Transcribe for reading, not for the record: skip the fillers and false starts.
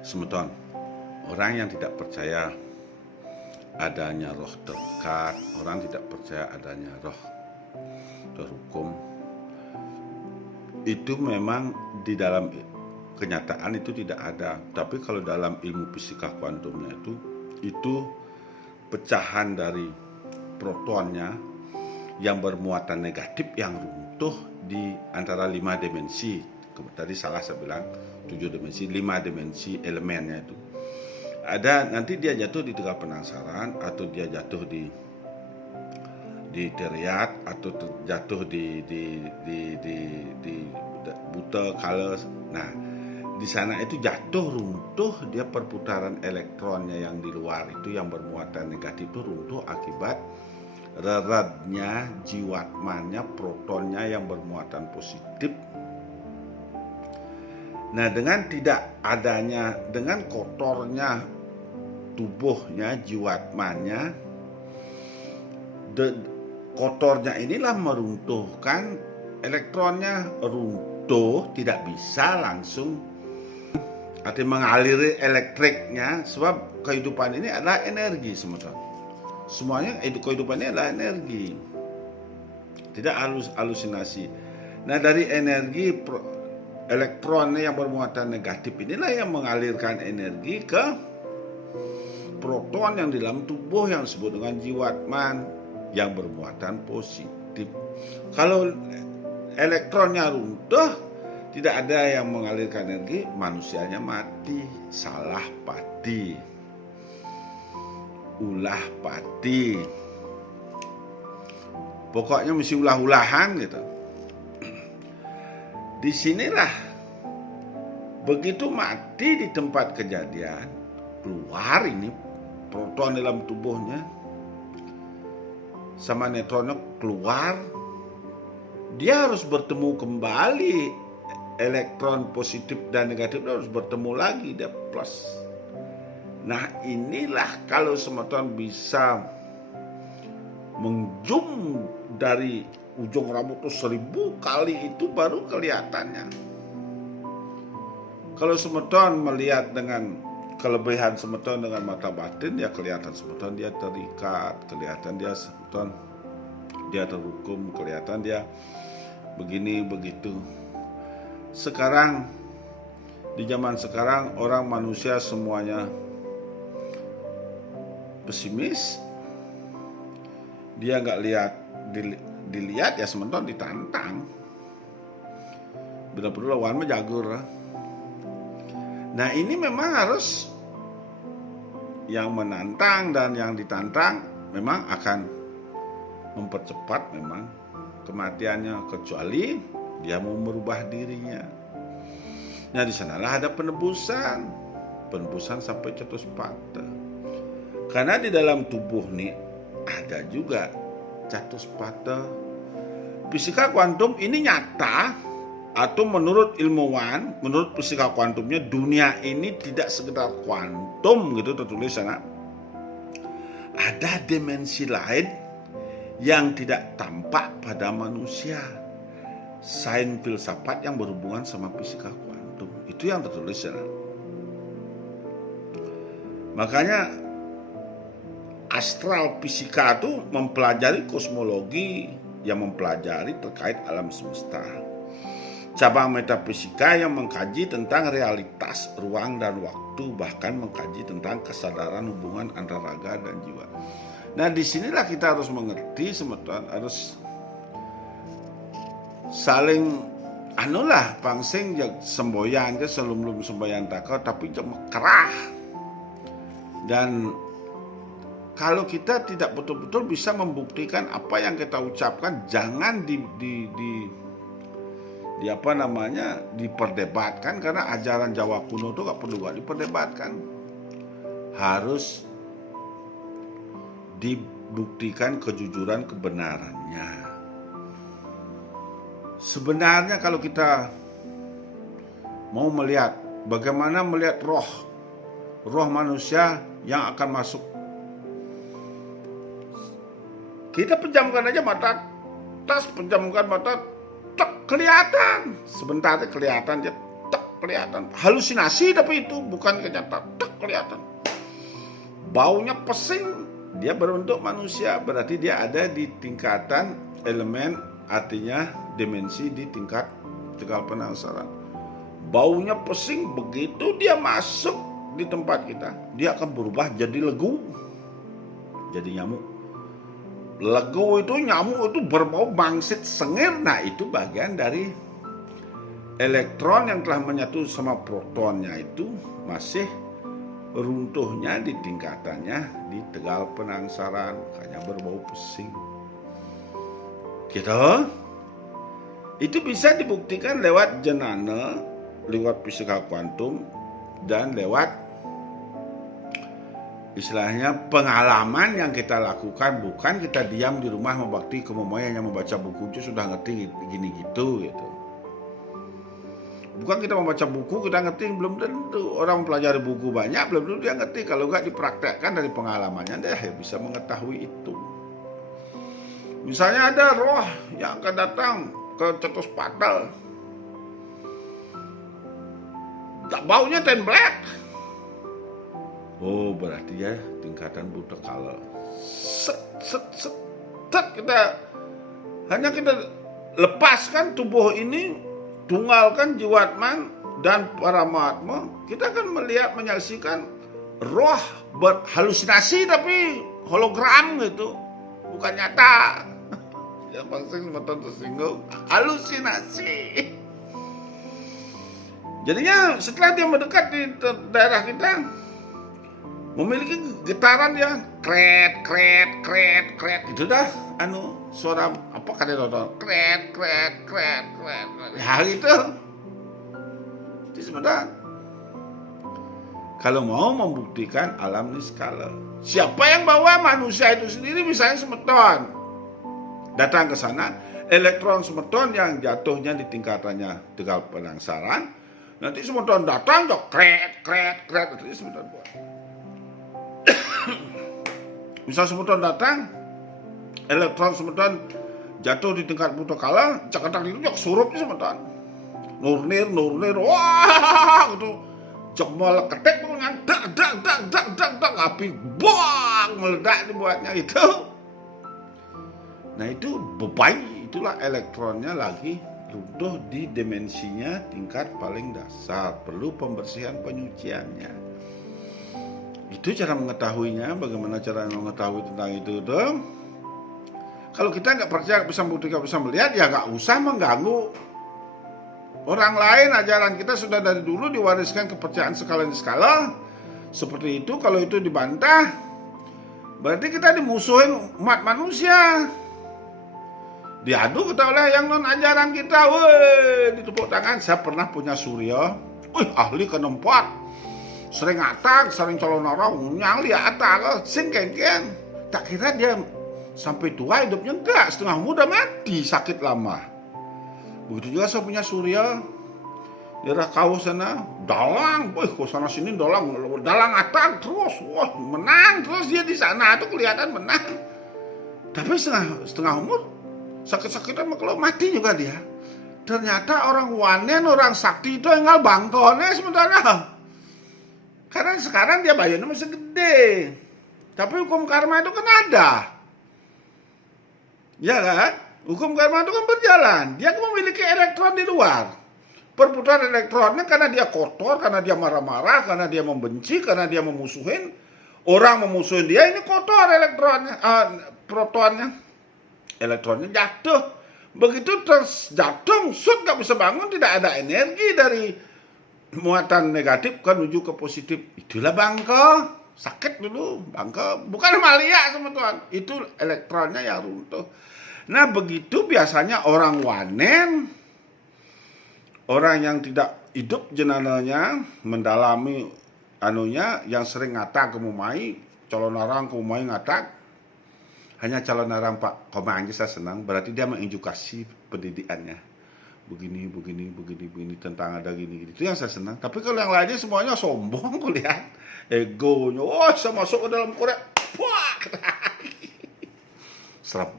Semeton, orang yang tidak percaya adanya roh terdekat, orang tidak percaya adanya roh terhukum, itu memang di dalam kenyataan itu tidak ada. Tapi kalau dalam ilmu fisika kuantumnya itu pecahan dari protonnya yang bermuatan negatif yang runtuh di antara 5 dimensi. Tadi salah saya bilang 7 dimensi, 5 dimensi elemennya itu. Ada nanti dia jatuh di Tegal Penangsaran, atau dia jatuh di Teriat, atau jatuh di Buta Kales. Nah, di sana itu jatuh runtuh, dia perputaran elektronnya yang di luar itu yang bermuatan negatif itu runtuh akibat reradnya jiwatmanya, protonnya yang bermuatan positif. Nah, dengan tidak adanya, dengan kotornya tubuhnya, jiwatmanya, kotornya inilah meruntuhkan elektronnya, runtuh, tidak bisa langsung mengaliri elektriknya, sebab kehidupan ini adalah energi semuanya. Semuanya kehidupan ini adalah energi, tidak halusinasi. Nah, dari energi elektronnya yang bermuatan negatif inilah yang mengalirkan energi ke proton yang di dalam tubuh yang disebut dengan jiwatman yang bermuatan positif. Kalau elektronnya runtuh, tidak ada yang mengalirkan energi, manusianya mati. Salah pati, ulah pati, pokoknya mesti ulah-ulahan gitu. Disinilah begitu mati di tempat kejadian, keluar ini proton dalam tubuhnya sama neutronnya keluar, dia harus bertemu kembali, elektron positif dan negatif harus bertemu lagi, dia plus. Nah, inilah kalau semeton bisa mengjum dari ujung rambut itu 1000 kali, itu baru kelihatannya. Kalau semeton melihat dengan kelebihan semeton dengan mata batin, ya kelihatan semeton dia terikat, kelihatan dia semeton dia terhukum, kelihatan dia begini begitu. Sekarang di zaman sekarang orang manusia semuanya pesimis, dia nggak dilihat ya semeton ditantang, benar-benar lawan menjagur. Nah, ini memang harus yang menantang dan yang ditantang memang akan mempercepat memang kematiannya, kecuali dia mau merubah dirinya. Nah, di sanalah ada penebusan sampai Catuspata. Karena di dalam tubuh nih ada juga Catuspata. Fisika kuantum ini nyata, atau menurut ilmuwan, menurut fisika kuantumnya, dunia ini tidak sekedar kuantum gitu tertulis sana. Ada dimensi lain yang tidak tampak pada manusia. Sains filsafat yang berhubungan sama fisika kuantum, itu yang tertulis sana. Makanya astral fisika itu mempelajari kosmologi yang mempelajari terkait alam semesta. Cabang metafisika yang mengkaji tentang realitas ruang dan waktu, bahkan mengkaji tentang kesadaran hubungan antara raga dan jiwa. Nah, disinilah kita harus mengerti, semeton harus saling pangsing semboyan ke sebelum semboyan takau, tapi kerah. Dan kalau kita tidak betul-betul bisa membuktikan apa yang kita ucapkan, jangan diperdebatkan, karena ajaran Jawa kuno itu gak perlu diperdebatkan, harus dibuktikan kejujuran kebenarannya. Sebenarnya kalau kita mau melihat bagaimana melihat roh manusia yang akan masuk, kita pejamkan aja mata, pejamkan mata, kelihatan sebentar kelihatan dia, kelihatan. Halusinasi tapi itu bukan kenyataan, kelihatan. Baunya pesing, dia berbentuk manusia, berarti dia ada di tingkatan elemen, artinya dimensi di tingkat tegal penangsaran. Baunya pesing, begitu dia masuk di tempat kita, dia akan berubah jadi legu, jadi nyamuk. Legu itu, nyamuk itu berbau bangsit sengir. Nah, itu bagian dari elektron yang telah menyatu sama protonnya itu masih runtuhnya di tingkatannya di tegal penangsaran, makanya berbau pesing. Gitu. Itu bisa dibuktikan lewat jenana, lewat fisika kuantum, dan lewat istilahnya pengalaman yang kita lakukan. Bukan kita diam di rumah membakti kemomoyan yang membaca buku itu sudah ngerti gini gitu. Bukan kita membaca buku kita ngerti, belum tentu. Orang mempelajari buku banyak belum tentu dia ngerti. Kalau nggak dipraktekkan dari pengalamannya, dia bisa mengetahui itu. Misalnya ada roh yang akan datang ke cetus patal, tak baunya ten black. Oh, berarti ya tingkatan buta kala. Set, kita hanya kita lepaskan tubuh ini, tunggalkan jiwatman dan paramatma, kita akan melihat, menyaksikan roh berhalusinasi tapi hologram gitu, bukan nyata. Yang pasti sempat tersinggung, halusinasi. Jadinya setelah dia mendekat di daerah kita, memiliki getaran yang kret gitu dah, suara apa kan itu, kret ya gitu. Itu sebentar. Kalau mau membuktikan alam niskala, siapa yang bawa? Manusia itu sendiri. Misalnya semeton datang ke sana, elektron semeton yang jatuhnya di tingkatannya tegal penangsaran, nanti semeton datang kok kret itu semeton buat. Misal semeton datang, elektron semeton jatuh di tingkat buta kala, cakatak itu jok surupnya semeton. Nurnir, wah gitu. Jok meleketek dengan dak, api bang meledak dibuatnya itu. Nah itu beban, itulah elektronnya lagi runtuh di dimensinya tingkat paling dasar, perlu pembersihan penyuciannya. Itu cara mengetahuinya. Bagaimana cara mengetahui tentang itu dong? Kalau kita nggak percaya, bisa membuktikan, bisa melihat, ya nggak usah mengganggu orang lain. Ajaran kita sudah dari dulu diwariskan kepercayaan skala seperti itu. Kalau itu dibantah, berarti kita dimusuhin umat manusia. Diadu kita oleh yang non ajaran kita. Woi, ditepuk tangan. Saya pernah punya surya, ahli kenempat, sering atak, sering calon orang, nyang lihat atak, sing kengken. Tak kira dia sampai tua hidupnya enggak, setengah muda mati, sakit lama. Begitu juga saya punya surya, daerah kau sana, dalang, kau sana sini dalang atak terus, wah menang terus dia di sana, itu kelihatan menang. Tapi setengah umur, sakit-sakitan kalau mati juga dia. Ternyata orang wanen, orang sakti itu enggak bangkone sebenarnya. Karena sekarang dia bayarnya masih gede. Tapi hukum karma itu kan ada. Ya kan? Hukum karma itu kan berjalan. Dia kan memiliki elektron di luar. Perputaran elektronnya karena dia kotor, karena dia marah-marah, karena dia membenci, karena dia memusuhin. Orang memusuhin dia, ini kotor elektronnya, protonnya. Elektronnya jatuh. Begitu terus jatuh, gak bisa bangun, tidak ada energi dari muatan negatif kan menuju ke positif. Itulah bangke. Sakit dulu, bangke. Bukan malia sama Tuhan. Itu elektronnya yang runtuh. Nah begitu biasanya orang wanen, orang yang tidak hidup jenananya, mendalami yang sering ngatak kemumai, calon orang kemumai ngatak. Hanya calon orang Pak Koma aja saya senang, berarti dia mengedukasi pendidikannya. Begini tentang ada gini. Itu yang saya senang. Tapi kalau yang lainnya semuanya sombong, kulihat egonya. Saya masuk ke dalam korek. Serem.